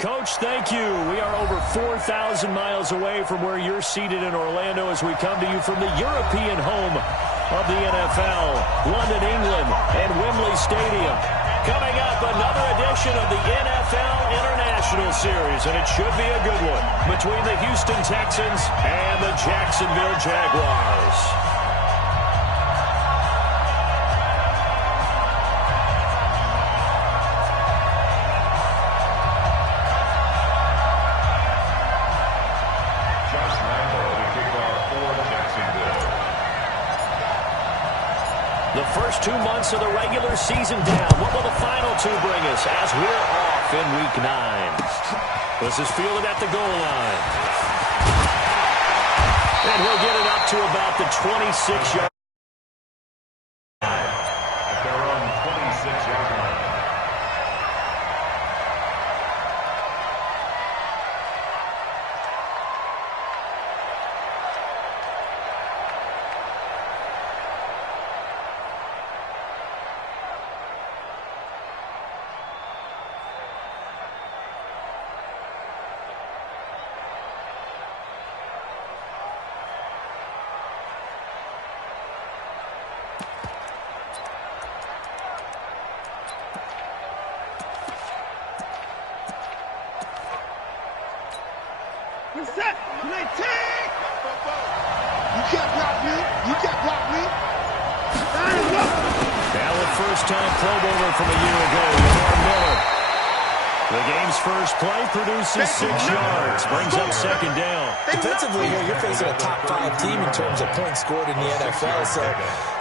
Coach, thank you. We are over 4,000 miles away from where you're seated in Orlando as we come to you from the European home of the NFL, London, England, and Wembley Stadium. Coming up, another edition of the NFL International Series, and it should be a good one between the Houston Texans and the Jacksonville Jaguars. The first 2 months of the regular season down. What will the final two bring us as we're off in Week 9? This is fielded at the goal line. And he'll get it up to about the 26-yard line. At their own 26-yard line. Set. You can't block me. You can't block me. Now a first-time Pro Bowler from a year ago, Lamar Miller. The game's first play produces 6 yards, brings up second down. Defensively here, you're facing a top-5 team in terms of points scored in the NFL, so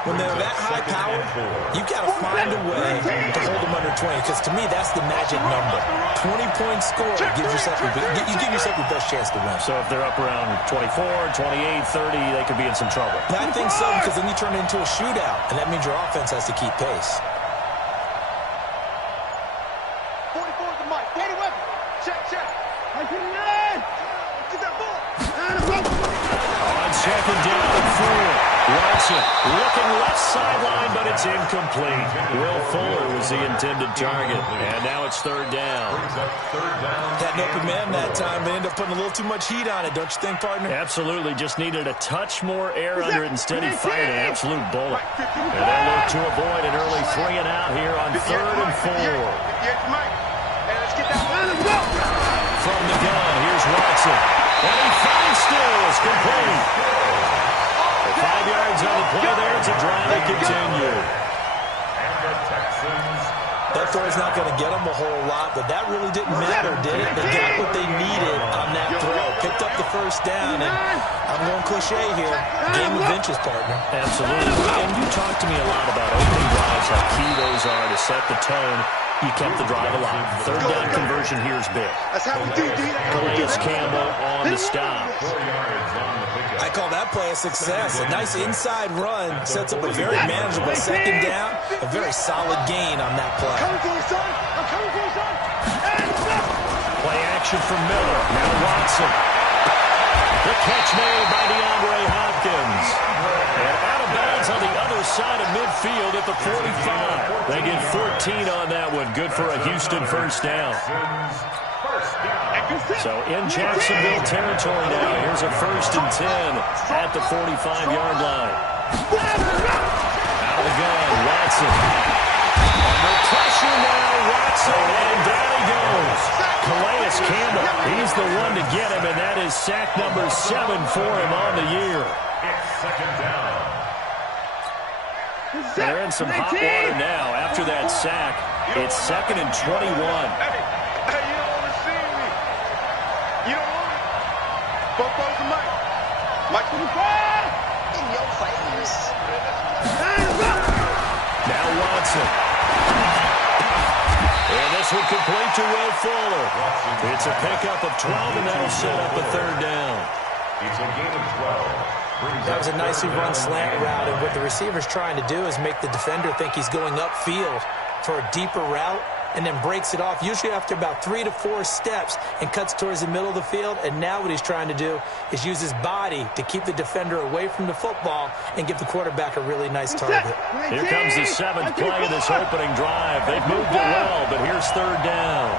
when they're that high-powered, you've got to find a way to hold them under 20, because to me, that's the magic number. 20 points scored gives yourself you give yourself your best chance to win. So if they're up around 24, 28, 30, they could be in some trouble. I think so, because then you turn it into a shootout, and that means your offense has to keep pace. 44 is the mic. Get it weapon. Check. Get that ball. On second down and 4. Watson looking left sideline, but it's incomplete. Will Fuller was the intended target, and now it's third down. Had an open man that time, but ended up putting a little too much heat on it, don't you think, partner? Absolutely, just needed a touch more air under it. Instead, he fired an absolute bullet. And they'll look to avoid an early 3 and out here on 3rd and 4. From the gun, here's Watson. And he finds Stills, complete. 5 yards on the play there. It's a drive to continue. And the Texans. That throw's not going to get them a whole lot, but that really didn't matter, did it? They got what they needed on that throw. Picked up the first down, and I'm going cliche here. Game of inches, partner. Absolutely. And you talk to me a lot about opening drives, how key those are to set the tone. You kept the drive alive. Third down conversion here is big. That's how we do, D. Calais Campbell on the stop. 4 yards on the pickup. I call that play a success. A nice inside run sets up a very manageable second down. A very solid gain on that play. I'm coming for you, son. Play action from Miller. Now Watson. The catch made by DeAndre Hopkins. And out of bounds on the other side of midfield at the 45. They get 14 on that one. Good for a Houston first down. So in Jacksonville territory now, here's a 1st and 10 at the 45-yard line. Out of the gun, Watson. Under pressure now, Watson, and down he goes. Calais Campbell, he's the one to get him, and that is sack number 7 for him on the year. It's second down. They're in some hot water now. After that sack, it's 2nd and 21. Hey, you don't want to see me. You don't want it. Both the mic. Mic 25. In your face. Now Watson. And this one complete to Will Fuller. It's a pickup of 12, and that'll set up a 3rd down. It's a gain of 12. That was a nicely run slant route, and what the receiver's trying to do is make the defender think he's going upfield for a deeper route, and then breaks it off, usually after about 3 to 4 steps, and cuts towards the middle of the field. And now what he's trying to do is use his body to keep the defender away from the football and give the quarterback a really nice target. Here comes the 7th play of this opening drive. They've moved it well, but here's 3rd down.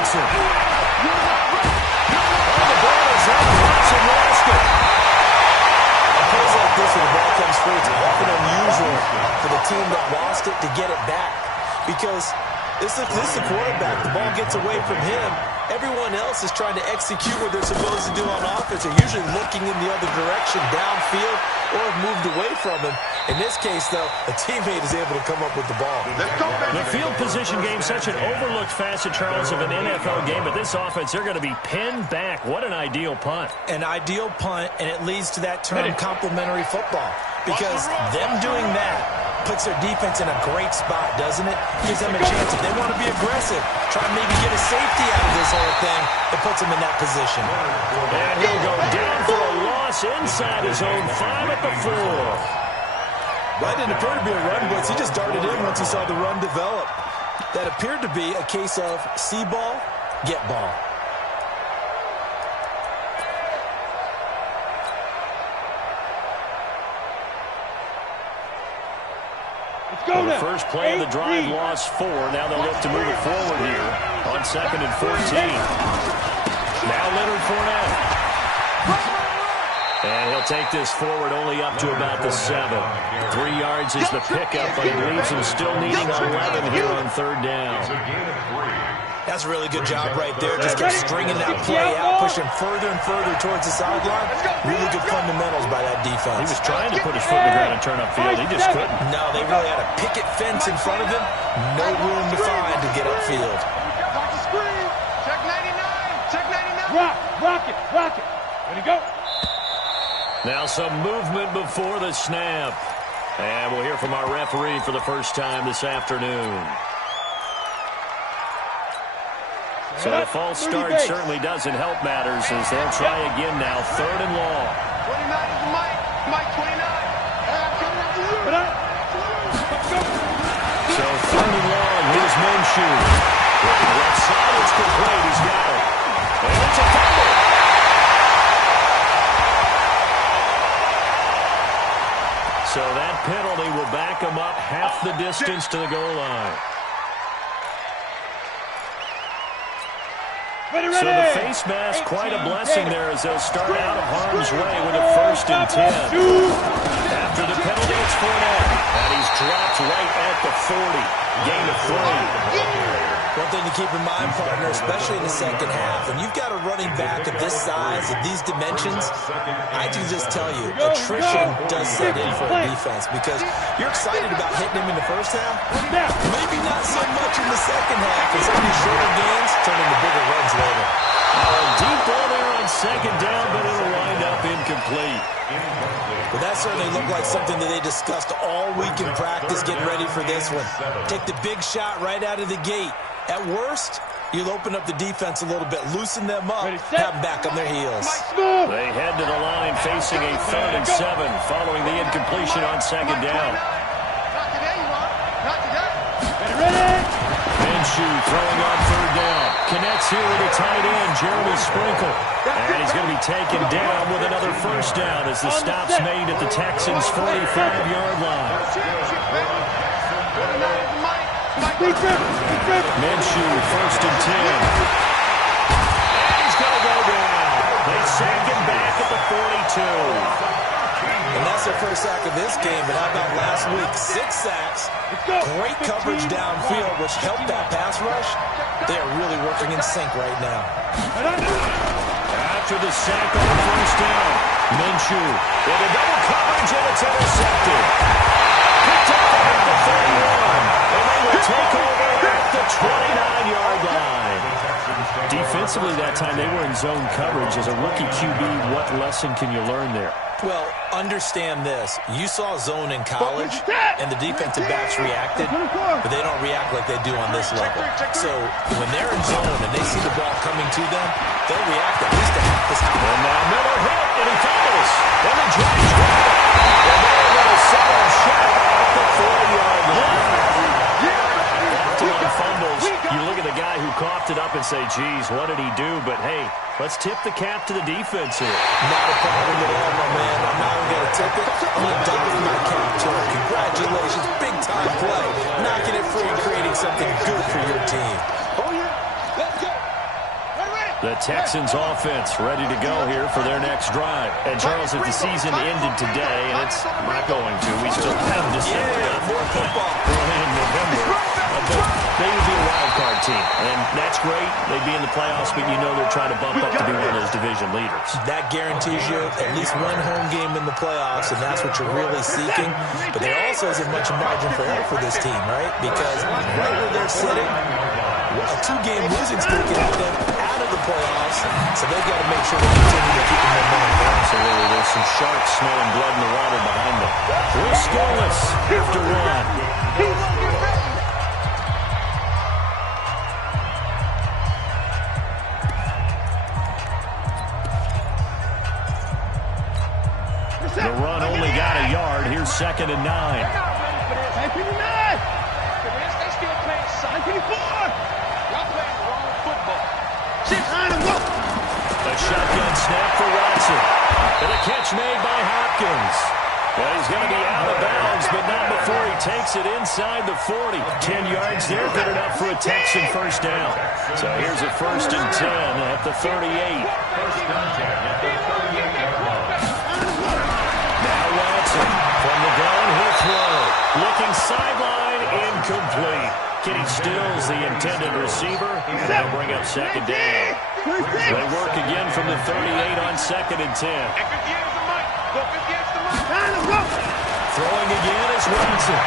Texan. Oh, the ball is out. Watson lost it. On plays like this, when the ball comes free, it's often unusual for the team that lost it to get it back. Because this is the quarterback. The ball gets away from him. Everyone else is trying to execute what they're supposed to do on offense. They're usually looking in the other direction, downfield, or have moved away from him. In this case, though, a teammate is able to come up with the ball. The field position game, such an overlooked facet, Charles, of an NFL game. But this offense, they're going to be pinned back. What an ideal punt. An ideal punt, and it leads to that term complementary football. Because them doing that puts their defense in a great spot, doesn't it? Gives them a chance. If they want to be aggressive, try and maybe get a safety out of this whole thing, it puts them in that position. And he'll go down for a loss inside his own 5 at the 4. That didn't appear to be a run blitz. He just darted in once he saw the run develop. That appeared to be a case of see ball, get ball. Well, the first play of the drive lost 4. Now they'll look to move it forward here on 2nd and 14. Now Leonard Fournette. And he'll take this forward only up to about the 7. 3 yards is the pickup, but it leaves him still needing 11 here on 3rd down. That's a really good job right there. Just kept stringing that play out, pushing further and further towards the sideline. Really good fundamentals by that defense. He was trying to put his foot in the ground and turn upfield. He just couldn't. No, they really had a picket fence in front of him. No room to find to get upfield. Check 99. Check 99. Rock it. Ready to go. Now some movement before the snap. And we'll hear from our referee for the first time this afternoon. So the false start certainly doesn't help matters as they'll try again now. 3rd and long. 29 is Mike. Mike 29. I'm coming up to you. So 3rd and long. Here's Minshew. Left side, it's complete. He's got it. And it's a fumble. So that penalty will back him up half the distance to the goal line. So the face mask, quite a blessing there as they'll start out of harm's way with a 1st and 10. After the penalty, it's Fournette. And he's dropped right at the 40. Gain of 3. One thing to keep in mind, partner, especially in the second half, when you've got a running back of this size, of these dimensions, I can just tell you, attrition does set in for a defense because you're excited about hitting him in the first half. Maybe not so much in the second half, and some of these shorter gains turn into bigger runs later. Deep ball there on 2nd down, but it'll wind up incomplete. But that certainly looked like something that they discussed all week in practice getting ready for this one. Take the big shot right out of the gate. At worst, you'll open up the defense a little bit, loosen them up, have them back on their heels. They head to the line facing a 3rd and 7 following the incompletion on 2nd down. Not today, you are. Not today. Minshew throwing on 3rd down. Connects here with a tight end, Jeremy Sprinkle. And he's going to be taken down with another 1st down as the stop's made at the Texans' 45-yard line. Minshew, 1st and 10. And he's going to go down. They sack him back at the 42. And that's their first sack of this game, but how about last week? 6 sacks, great coverage downfield, which helped that pass rush. They are really working in sync right now. After the sack on the 1st down, Minshew with a double coverage, and it's intercepted. Picked up at the 31, and they will take over at the 29-yard line. Defensively that time, they were in zone coverage. As a rookie QB, what lesson can you learn there? Well, understand this. You saw zone in college, and the defensive backs reacted, but they don't react like they do on this level. So when they're in zone and they see the ball coming to them, they'll react at least a half as high. And now Miller hit, and he fumbles. And the Jags grab it. And they're going to set up shot at the 40-yard line. After fumbles, you look at the guy who coughed it up and say, geez, what did he do? But, hey, let's tip the cap to the defense here. Not a problem at all, my man. I'm not even going to tip it. I'm going to dive my cap to him. Congratulations. Big-time play. Knocking it free and creating something good for your team. Oh, yeah. Let's go. The Texans offense ready to go here for their next drive. And Charles, if the season ended today, and it's not going to, we still have December early in November. They would be a wild card team, and that's great. They'd be in the playoffs, but you know they're trying to bump up to be one of those division leaders. That guarantees you at least one home game in the playoffs, and that's what you're really seeking. But there also isn't much margin for error for this team, right? Because right where they're sitting, a two-game losing streak can have them out of the playoffs, so they've got to make sure they continue to keep the momentum going. Absolutely. There's some sharks smelling blood in the water behind them. We're scoreless after one. The run only got a yard. Here's 2nd and 9. A shotgun snap for Watson. And a catch made by Hopkins. Well, he's going to be out of bounds, but not before he takes it inside the 40. 10 yards there, good enough for a Texan first down. So here's a 1st and 10 at the 38. Now Watson from the gun, he'll throw. Looking sideline, incomplete. Kitty Stills, the intended receiver, and they'll bring up 2nd down. They work again from the 38 on 2nd and 10. Throwing again is Watson.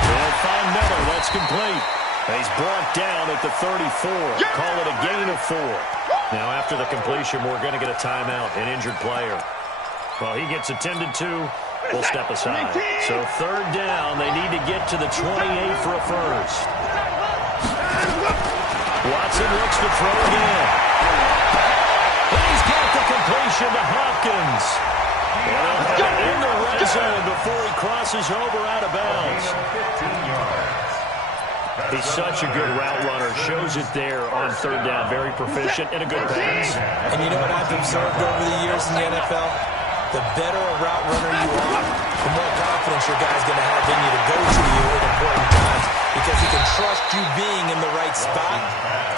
They'll find Miller. That's complete. He's brought down at the 34. Call it a gain of 4. Now, after the completion, we're going to get a timeout, an injured player. Well, he gets attended to. We'll step aside. So 3rd down. They need to get to the 28 for a first. Watson looks to throw again. And he's got the completion to Hopkins. In the red zone before he crosses over out of bounds. He's such a good route runner. Shows it there on 3rd down. Very proficient and a good pass. And you know what I've observed over the years in the NFL? The better a route runner you are, the more confidence your guy's going to have in you to go to you at important times because he can trust you being in the right spot,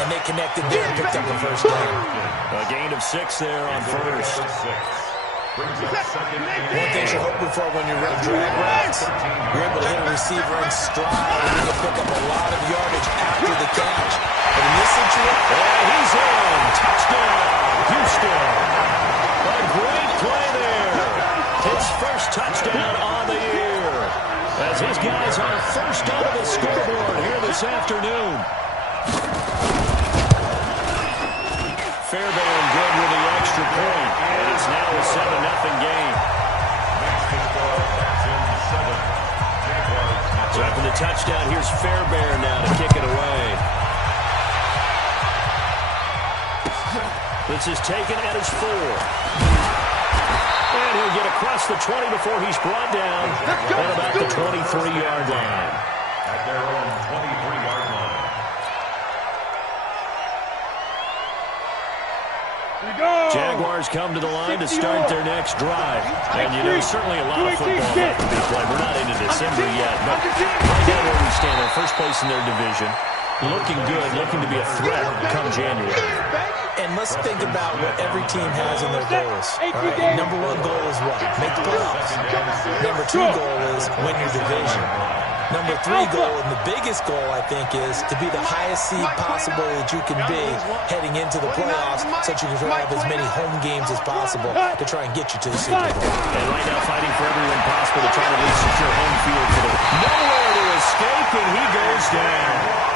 and they connected there and picked up the first down. A gain of 6 there on first. One thing you're hoping for when you run drag routes, you're able to hit a receiver in stride and you can pick up a lot of yardage after the catch. But in this situation, he's in. Touchdown, Houston. A great play there. His first touchdown on the year. As his guys are first on the scoreboard here this afternoon. Fairbairn good with the extra point. And it's now a 7-0 game. So after the touchdown, here's Fairbairn now to kick it away. This is taken at his 4. And he'll get across the 20 before he's brought down at about the 23-yard line. At their own 23-yard line. Jaguars come to the line to start their next drive. And you know, certainly a lot of football left to be played. We're not into December yet, but right now where we stand, they're first place in their division. Looking good, looking to be a threat come January. And let's think about what every team has in their goals. Right? Number 1 goal is what? Make the playoffs. Number 2 goal is win your division. Number 3 goal, and the biggest goal, I think, is to be the highest seed possible that you can be heading into the playoffs so that you can have as many home games as possible to try and get you to the Super Bowl. And right now fighting for every win possible to try to at least secure home field for them. Nowhere to escape, and he goes down.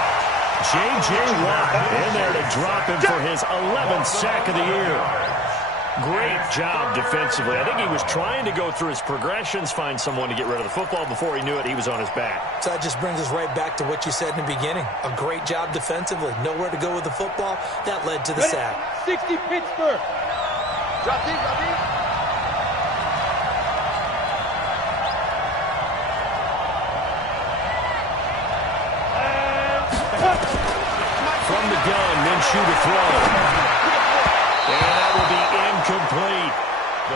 J.J. Watt in there to drop him for his 11th sack of the year. Great job defensively. I think he was trying to go through his progressions, find someone to get rid of the football. Before he knew it, he was on his back. So that just brings us right back to what you said in the beginning. A great job defensively. Nowhere to go with the football. That led to the sack. 60 Pittsburgh. Drop deep, drop deep. From the gun, Minshew to throw. And that will be incomplete.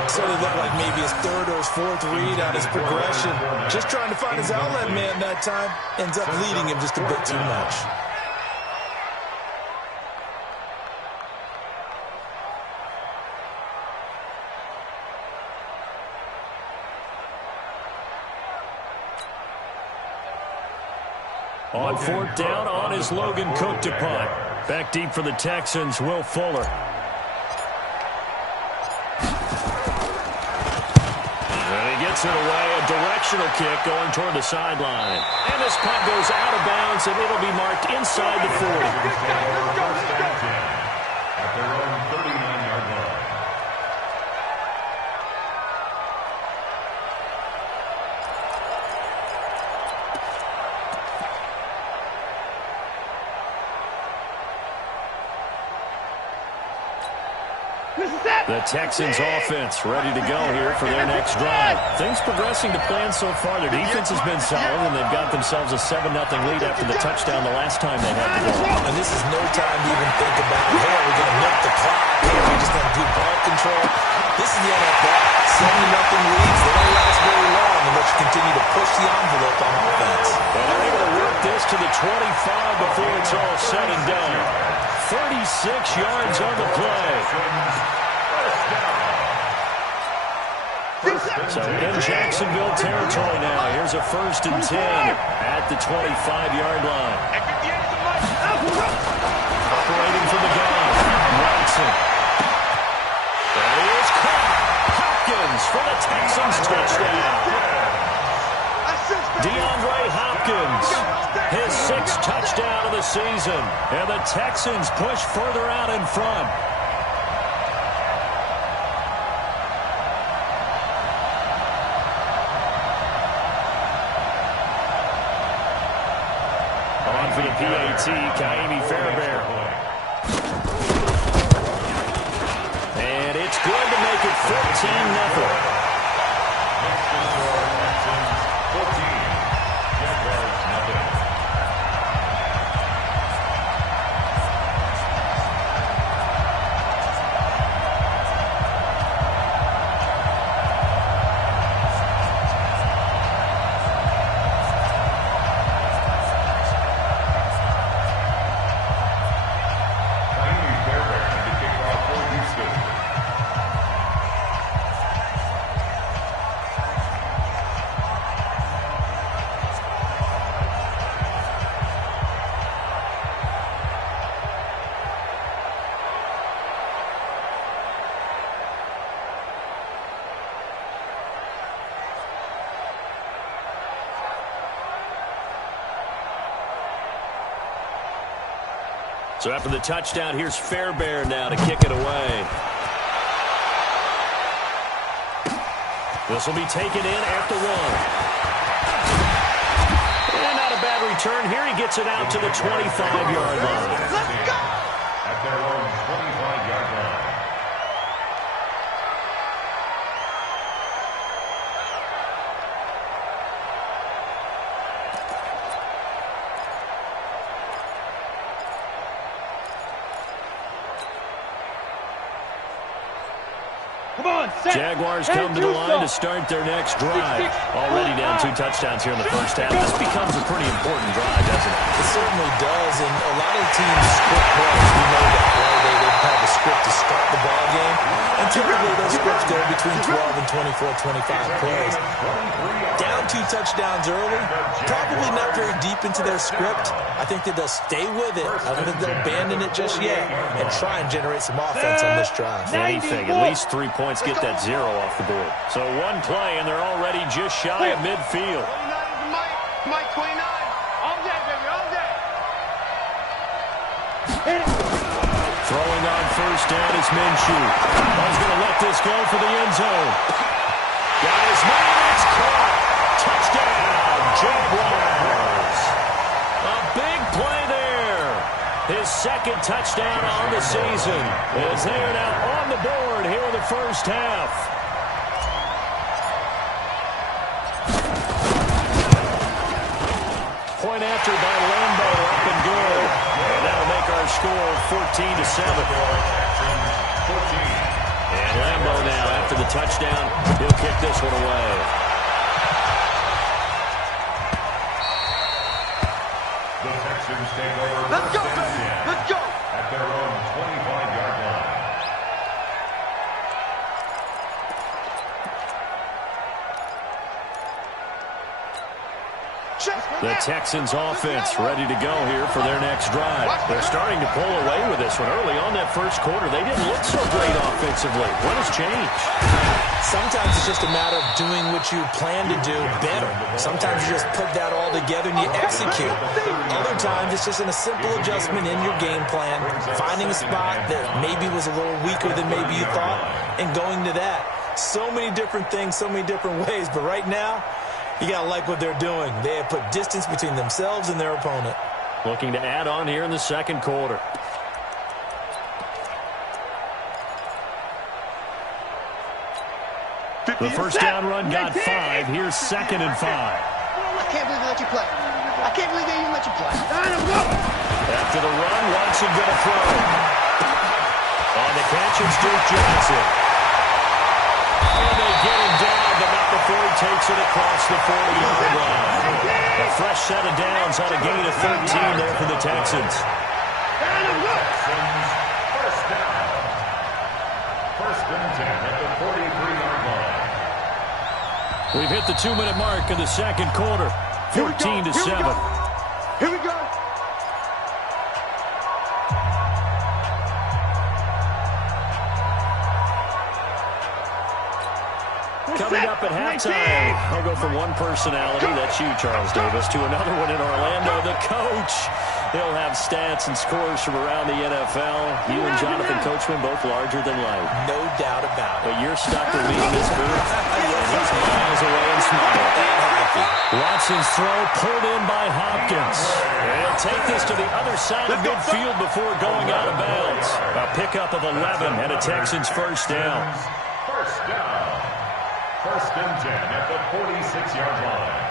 So it looked like maybe his 3rd or his 4th read on his progression. Just trying to find his outlet man that time. Ends up leading him just a bit too much. On fourth down, on is Logan Cook to punt. Back deep for the Texans, Will Fuller. And he gets it away, a directional kick going toward the sideline. And this punt goes out of bounds, and it'll be marked inside the 40. At their own 39-yard line. The Texans offense ready to go here for their next drive. Things progressing to plan so far. Their defense has been solid, and they've got themselves a 7-0 lead after the touchdown the last time they had the ball. And this is no time to even think about, hey, are we going to milk the clock? Hey, are we just going to do ball control? This is the NFL. 7-0 leads. They don't last very long unless you continue to push the envelope on offense. And they're able to work this to the 25 before it's all said and done. 36 yards on the play. So in Jacksonville territory now. Here's a 1st and 10 at the 25-yard line. Operating from the gun, Watson. That is caught. Hopkins for the Texans touchdown. DeAndre Hopkins, his 6th touchdown of the season. And the Texans push further out in front. For the PAT, Kaimi Fairbairn. And it's good to make it 14-0. So after the touchdown, here's Fairbairn now to kick it away. This will be taken in after 1. And not a bad return here. He gets it out to the 25-yard line. Let's go! At their own 25-yard line. Jaguars come to the line to start their next drive. Already down 2 touchdowns here in the first half. This becomes a pretty important drive, doesn't it? It certainly does, and a lot of teams script plays. We know that, right? They have a script to start the ball game, and typically those scripts go between 12 and 24, 25 plays. Down 2 touchdowns early, probably not very deep into their script. I think that they'll stay with it. I don't think they'll abandon it just yet and try and generate some offense on this drive. Anything, at least 3 points, get that 0 off the board. So 1 play, and they're already just shy of midfield. 29 is Mike 29. All day, baby, all day. Throwing on first down is Minshew. He's going to let this go for the end zone. Got his man, it's caught. Touchdown, Jaguars. A big play there. His 2nd touchdown on the season. As they are now on the board here in the first half. Point after by Lambo, up and good. And that'll make our score 14-7. And Lambo now, after the touchdown, he'll kick this one away. The Texans take over. Let's go, baby. Let's go. At their own 25-yard line. Check. The Texans offense ready to go here for their next drive. They're starting to pull away with this one. Early on that first quarter, they didn't look so great offensively. What has changed? Sometimes it's just a matter of doing what you plan to do better. Sometimes you just put that all together and you execute. Other times it's just a simple adjustment in your game plan, finding a spot that maybe was a little weaker than maybe you thought, and going to that. So many different things, so many different ways, but right now, you got to like what they're doing. They have put distance between themselves and their opponent. Looking to add on here in the second quarter. The first down run got 5. Here's 2nd and 5. I can't believe they let you play. I can't believe they even let you play. After the run, Watson going to throw. On the catch, it's Duke Johnson. And they get him down, but not before he takes it across the 40-yard line. A fresh set of downs on a gain of 13 there for the Texans. First down. First and 10 at the 43-yard line. We've hit the 2-minute mark in the second quarter. 14-7. Here we go. Coming up at halftime, I'll go from one personality, that's you, Charles Davis, to another one in Orlando, the coach. He'll have stats and scores from around the NFL. You and Jonathan Coachman both larger than life. No doubt about it. But you're stuck with me in this booth. He's miles away and smiling. Watson's throw pulled in by Hopkins. He'll take this to the other side of midfield before going out of bounds. A pickup of 11 and a Texans first down. First down. First and 10 at the 46-yard line.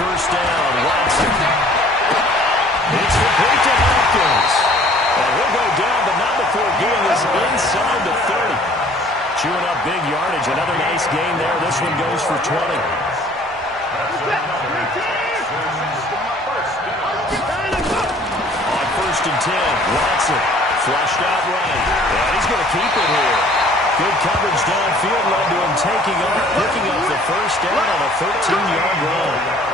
First down, Watson. It's complete to Hopkins. And he'll go down, but not before getting us inside the 30. Chewing up big yardage. Another nice gain there. This one goes for 20. On first and 10, Watson flushed out right. And he's going to keep it here. Good coverage downfield led to him picking up the first down on a 13-yard run.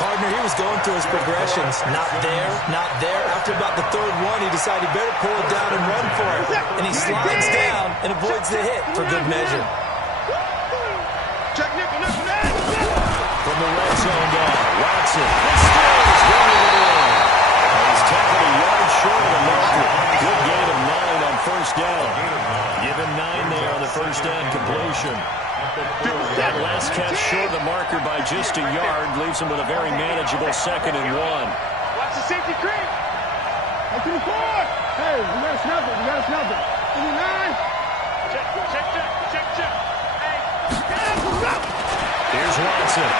Partner, he was going through his progressions. Not there, not there. After about the third one, he decided he better pull it down and run for it. And he slides down and avoids the hit for good measure. From the red zone down, Watson. He's running it in. He's tackled a yard short of the marker. Good gain of 9 on first down. Give him 9 there on the first down completion. That last catch short of the marker by just a yard leaves him with a very manageable 2nd and 1. Watch the safety creep. That's in the 4. Hey, we got to snap it. We got to snap it. 89. Check. Hey. Here's Watson.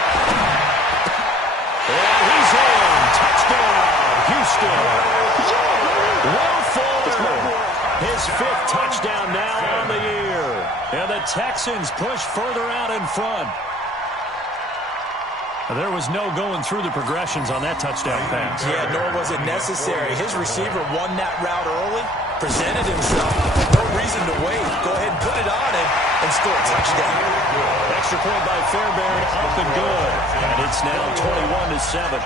And he's in. Touchdown, Houston. Will Fuller. His 5th touchdown now on the year. And the Texans push further out in front. There was no going through the progressions on that touchdown pass. Yeah, nor was it necessary. His receiver won that route early, presented himself. No reason to wait. Go ahead and put it on him and score a touchdown. Extra point by Fairbairn, up and good. And it's now 21-7.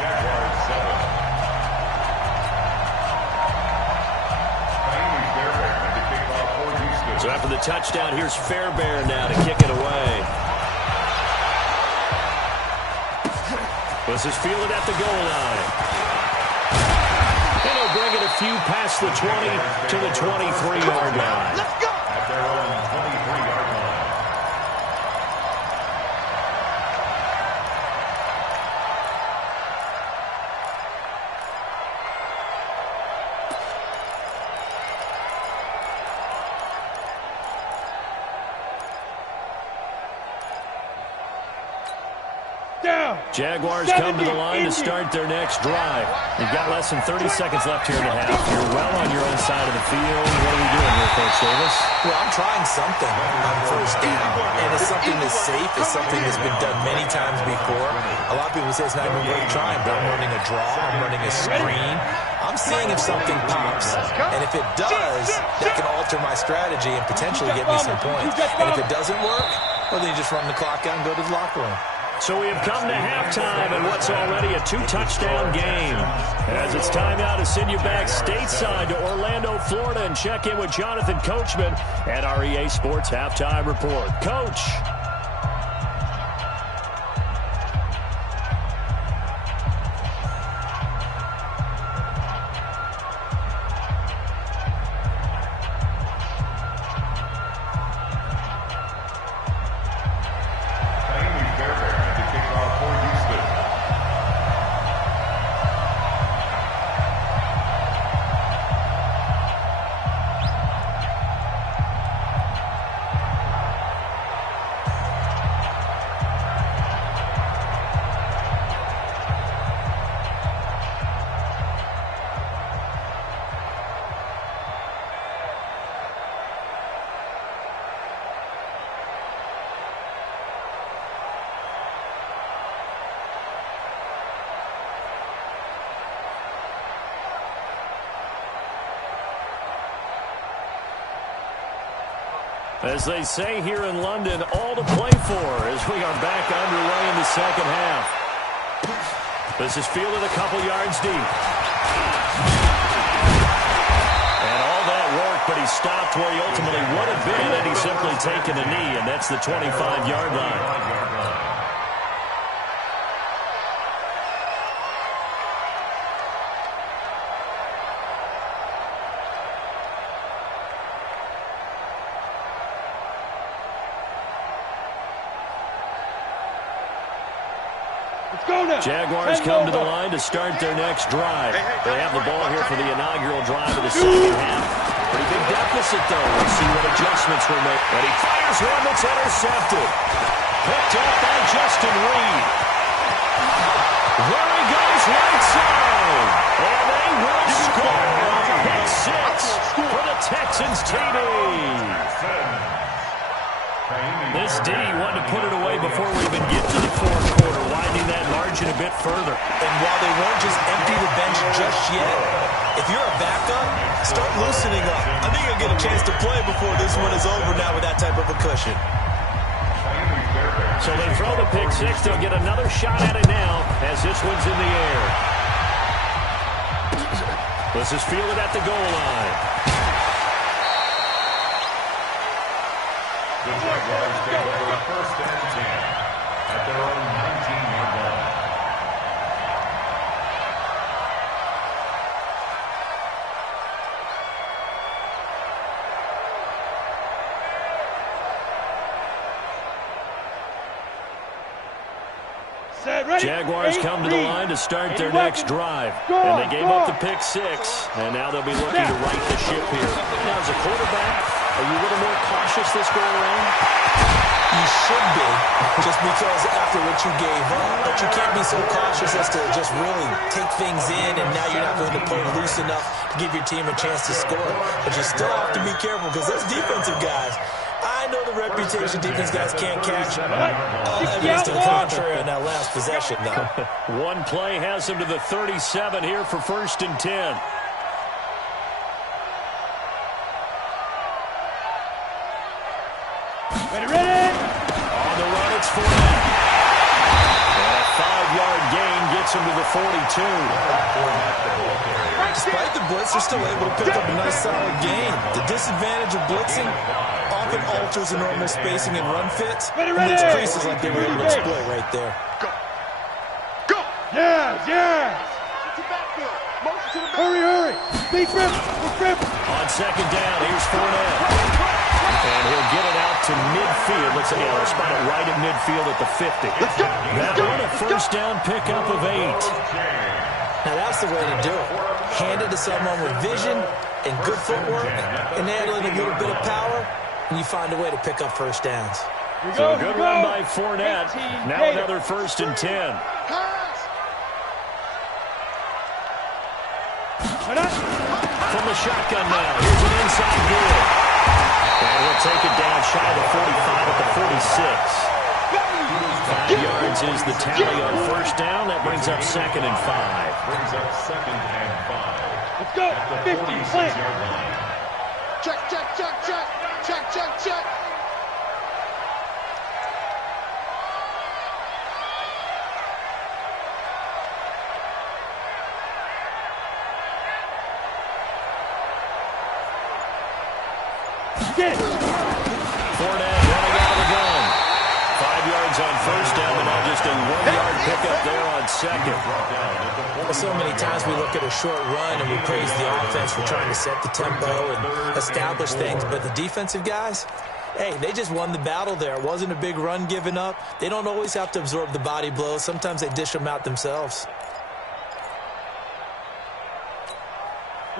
So after the touchdown, here's Fairbairn now to kick it away. This is fielded at the goal line. And he'll bring it a few past the 20 to the 23-yard line. Let's go. At their own 23-yard line. Down. Jaguars come to the line to start their next drive. You've got less than 30 seconds left here in the half. You're well on your own side of the field. What are we doing here, Coach Davis? Well, I'm trying something on first down, and it's something that's safe. It's something that's been done many times before. A lot of people say it's not even worth trying, but I'm running a draw. I'm running a screen. I'm seeing if something pops, and if it does, that can alter my strategy and potentially get me some points. And if it doesn't work, well, then you just run the clock out and go to the locker room. So we have come to halftime in what's already a 2-touchdown game. As it's time now to send you back stateside to Orlando, Florida, and check in with Jonathan Coachman at our EA Sports Halftime Report. Coach. As they say here in London, all to play for as we are back underway in the second half. This is fielded a couple yards deep. And all that work, but he stopped where he ultimately would have been had he simply taken a knee, and that's the 25-yard line. Jaguars come to the line to start their next drive. They have the ball here for the inaugural drive of the second half. Pretty big deficit, though. We'll see what adjustments were made. And he fires one that's intercepted. Picked up by Justin Reed. There he goes, right side. And they will score. Pick six for the Texans TD. This D wanted to put it away before we even get to the fourth quarter, widening that margin a bit further. And while they won't just empty the bench just yet, if you're a backup, start loosening up. I think you'll get a chance to play before this one is over now with that type of a cushion. So they throw the pick six. They'll get another shot at it now as this one's in the air. This is fielded at the goal line. The Jaguars take over first and 10 at their own 19-yard line. Jaguars come to the line to start their next drive. And they gave up the pick six. And now they'll be looking to right the ship here. Now, as a quarterback, are you a little more cautious this go around? You should be, just because after what you gave up. But you can't be so cautious as to just really take things in, and now you're not going to play loose enough to give your team a chance to score. But you still have to be careful because those defensive guys, I know the reputation defense guys can't catch. Evidence to the contrary on that last possession, though. One play has them to the 37 here for first and 10. Ready? On the run, it's Fournette. And a 5-yard gain gets him to the 42. Despite the blitz, they're still able to pick up a nice solid gain. The disadvantage of blitzing often alters the normal spacing and run fits. And makes creases like they were able to exploit right there. Go. Go. Yeah. Hurry. Big rip. On second down, here's Fournette. And he'll get it out to midfield. Looks like he'll spot it right at midfield at the 50. That one a first down pickup of 8. Now that's the way to do it. Hand it to someone with vision and good footwork, and add in a little bit of power, and you find a way to pick up first downs. So a good run by Fournette. Now another 1st and 10. From the shotgun now. Here's an inside good. And he'll take it down shy of the 45 at the 46. 5 yards is the tally on 1st down. That brings up 2nd and 5. Brings up 2nd and 5. Let's go. At the 46-yard line. Check, check, check, check. Check, check, check. Get it. Fournette running out of the gun. 5 yards on 1st down, and now just a 1-yard pickup there on 2nd. So many times we look at a short run and we praise the offense for trying to set the tempo and establish things, but the defensive guys, hey, they just won the battle there. It wasn't a big run given up. They don't always have to absorb the body blows. Sometimes they dish them out themselves.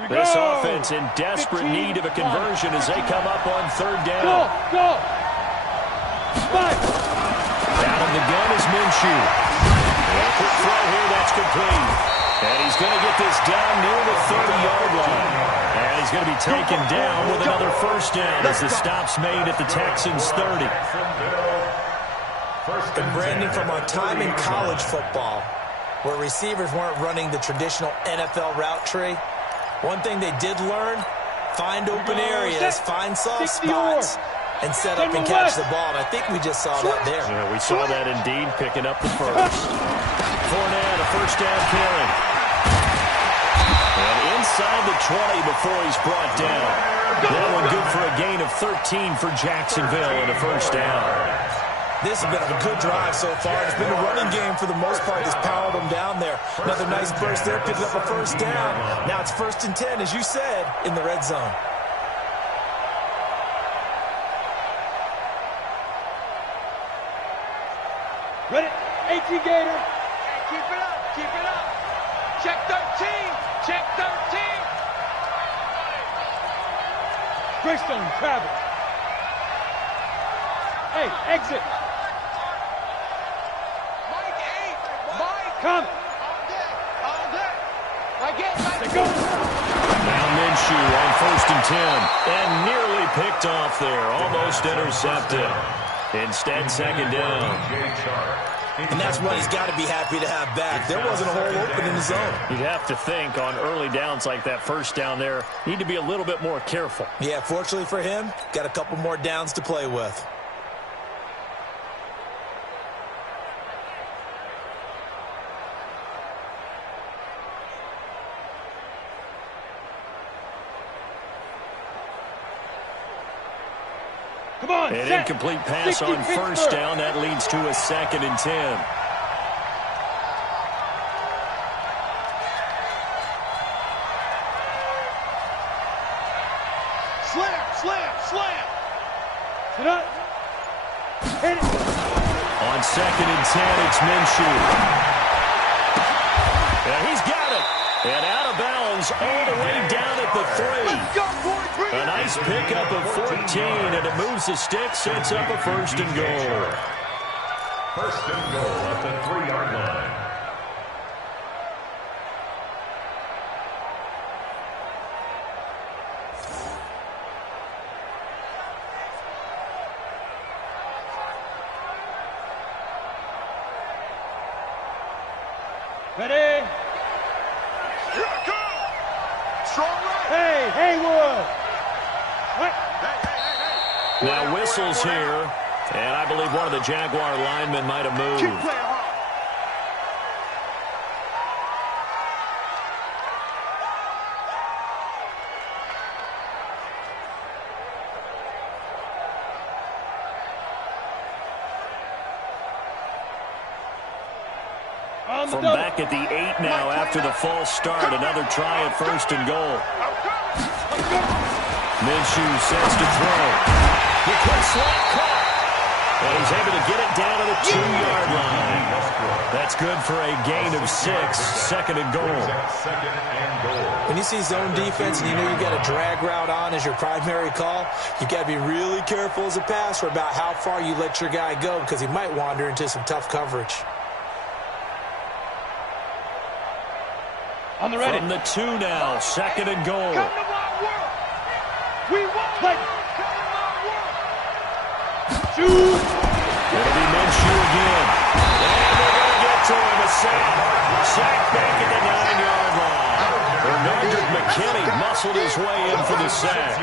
This offense in desperate need of a conversion as they come up on 3rd down. Go. Five. Out of the gun is Minshew. Quick throw here, that's complete. And he's going to get this down near the 30-yard line. And he's going to be taken down with another 1st down as the stop's made at the Texans' 30. And Brandon, from our time in college football, where receivers weren't running the traditional NFL route tree, one thing they did learn, find open areas, find soft spots, and set up and catch the ball. And I think we just saw that there. Yeah, we saw that indeed, picking up the 1st. Fournette, a 1st down carry. And inside the 20 before he's brought down. That one good for a gain of 13 for Jacksonville and a 1st down. This has been a good drive so far. It's been a running game for the most part that's powered them down there. Another nice burst there, picking up a 1st down. Now it's 1st and 10, as you said, in the red zone. Ready? 18 Gator. Keep it up. Keep it up. Check 13. Check 13. Greystone, Travis. Hey, exit. Mike 8. Mike. Come. All day. All day. Mike 8. Mike Let's go. Now Minshew on 1st and 10. And nearly picked off there. Almost intercepted. Instead, 2nd down. And that's what he's got to be happy to have back. There wasn't a hole open in the zone. You'd have to think on early downs like that 1st down there, need to be a little bit more careful. Yeah, fortunately for him, got a couple more downs to play with. Come on, An set. incomplete pass 60 on 1st Pittsburgh. down. That leads to a 2nd and 10. Slam. Sit up. Hit it. On 2nd and 10, it's Minshew. And he's got it. And out of bounds all the way down at the 3. A nice pickup of 14, and it moves the stick, sets up a 1st and goal. 1st and goal at the 3-yard line. Ready? Here I come. Strong right. Hey, Haywood. Right. Hey. Now whistles here, and I believe one of the Jaguar linemen might have Keep moved. playing hard. On the From double. back at the 8 now after the false start, another try at 1st and goal. Minshew sets to throw. The quick slot caught. And he's able to get it down to the 2-yard line. That's good for a gain of 6, second and goal. When you see zone defense and you know you've got a drag route on as your primary call, you've got to be really careful as a passer about how far you let your guy go because he might wander into some tough coverage. On the ready. From the 2 now, second and goal. Come to my world. We want Play. Come to my world. Shoot. It'll be Minshew again. And they're going to get to him. A sack. Sack back at the 9-yard line. Bernard McKinney muscled his way in for the sack.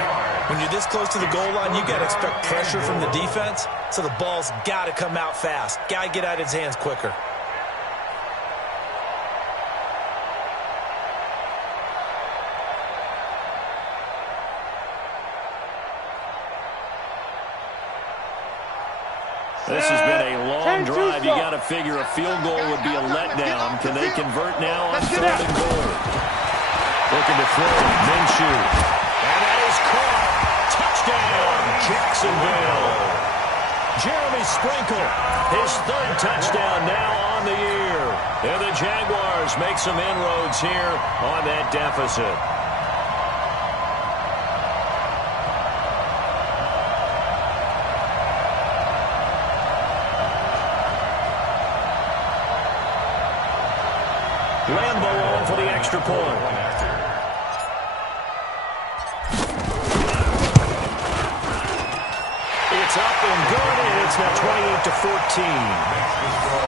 When you're this close to the goal line, you got to expect pressure from the defense, so the ball's got to come out fast. Got to get out of his hands quicker. This has been a long drive. You got to figure a field goal would be a letdown. Can they convert now on third and goal? Looking to throw. Minshew. And that is caught. Touchdown, Jacksonville. Jeremy Sprinkle, his 3rd touchdown now on the year. And the Jaguars make some inroads here on that deficit. Lambeau on for the extra point. It's up and good, and it's now 28-14.